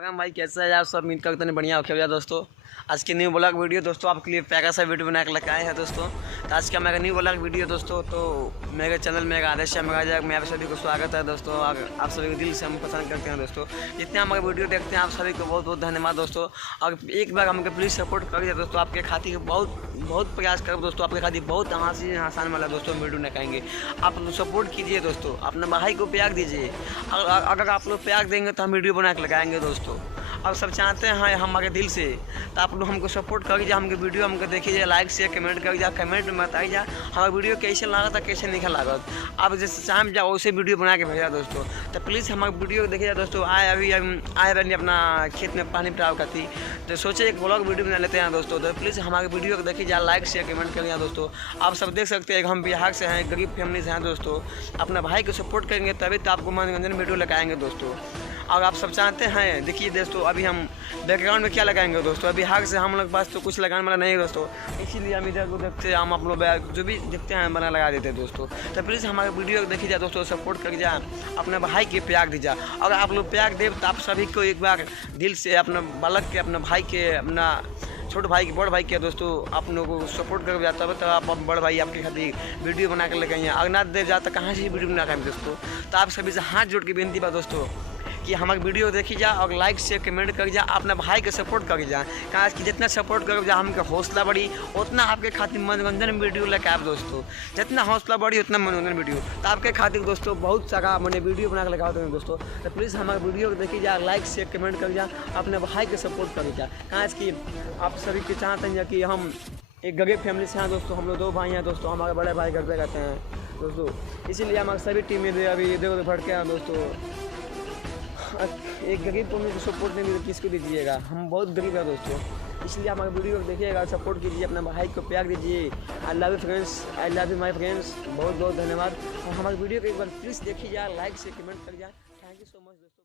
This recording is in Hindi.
राम भाई, कैसा है आप सब? उम्मीद करते हैं बढ़िया हो। दोस्तों आज की न्यू ब्लॉग वीडियो दोस्तों आपके लिए प्यारा सा वीडियो बना के लेकर आए हैं दोस्तों। तो आज का मेरा न्यू ब्लॉग वीडियो दोस्तों, तो मेरे चैनल में आदेश है मैं आप सभी को स्वागत है दोस्तों। आप सभी को दिल से हम पसंद करते हैं दोस्तों। जितने हमारे वीडियो देखते हैं आप सभी को बहुत बहुत धन्यवाद दोस्तों। और एक बार हमको प्लीज़ सपोर्ट करिए दोस्तों। आपके खातिर बहुत प्रयास करो दोस्तों। आपके खातिर बहुत आसान वाला दोस्तों वीडियो न कहेंगे। आप सपोर्ट कीजिए दोस्तों, अपने भाई को प्यार दीजिए। अगर आप लोग प्यार देंगे तो हम वीडियो बना के लगाएंगे दोस्तों। अब सब चाहते हैं हमारे दिल से, तो आप लोग हमको सपोर्ट करिए, हमको वीडियो हमको देखिए, लाइक शेयर कमेंट करिए। कमेंट में बताइए हमारा वीडियो कैसे लागत है कैसे नहीं लागत। आप जैसे चाहें जाओ वैसे वीडियो बना के भेजा दोस्तों। तो प्लीज़ हमारे वीडियो देखिए दोस्तों। आए रही अपना खेत में पानी पटाव करती, तो सोचे एक ब्लॉग वीडियो बना लेते हैं दोस्तों। तो प्लीज़ हमारे वीडियो को देखिए, लाइक शेयर कमेंट करिए दोस्तों। आप सब देख सकते हैं हम बिहार से हैं, गरीब फैमिली से हैं दोस्तों। अपने भाई को सपोर्ट करेंगे तभी तो आपको मनोरंजन वीडियो लगाएंगे दोस्तों। और आप सब चाहते हैं देखिए दोस्तों, अभी हम बैकग्राउंड में क्या लगाएंगे दोस्तों। अभी हाथ से हम लोग पास तो कुछ लगाने वाला नहीं है दोस्तों, इसीलिए हम इधर को देखते हैं। हम आप लोग जो भी देखते हैं बना लगा देते हैं दोस्तों। तो प्लीज़ हमारे वीडियो देखिए जाए दोस्तों, सपोर्ट कर जाए, अपने भाई के प्यार दीजिए। अगर आप लोग प्यार दे तो आप सभी को एक बार दिल से अपने बालक के, अपने भाई के, अपना छोटे भाई के, बड़े भाई के दोस्तों आप लोगों को सपोर्ट कर जाता है। तो आप बड़े भाई आपके खातिर वीडियो बना कर लेके आइए। अगर ना दे जाता कहाँ से वीडियो बना पाएंगे दोस्तों। तो आप सभी से हाथ जोड़ के विनती बा दोस्तों कि हमारी वीडियो देखी जा और लाइक शेयर कमेंट कर जा, अपने भाई के सपोर्ट कर जा। कहा कि जितना सपोर्ट कर जा हमके हौसला बढ़ी, उतना आपके खातिर मनोरंजन वीडियो लेके आए दोस्तों। जितना हौसला बढ़ी उतना मनोरंजन वीडियो। तो आपके खातिर दोस्तों बहुत सारा मैंने वीडियो बना के लगा देंगे दोस्तों। तो प्लीज़ हमारे वीडियो को देखी जा, लाइक शेयर कमेंट कर जा, अपने भाई के सपोर्ट कर जा। कहा कि आप सभी के चाहते हैं कि हम एक गरीब फैमिली से हैं दोस्तों। हम लोग 2 भाई हैं दोस्तों, हमारे बड़े भाई घर पे रहते हैं दोस्तों। इसीलिए हमारे सभी टीम में अभी इधर उधर भटके हैं दोस्तों। एक गरीब को मुझे सपोर्ट नहीं दीजिए, किसको दीजिएगा? हम बहुत गरीब है दोस्तों, इसलिए हमारे वीडियो को देखिएगा, सपोर्ट कीजिए, अपने भाई को प्यार दीजिए। I love you friends, I love you my friends. बहुत बहुत धन्यवाद। और हमारे वीडियो को एक बार प्लीज़ देखिए, लाइक से कमेंट कर जाए। थैंक यू सो मच दोस्तों।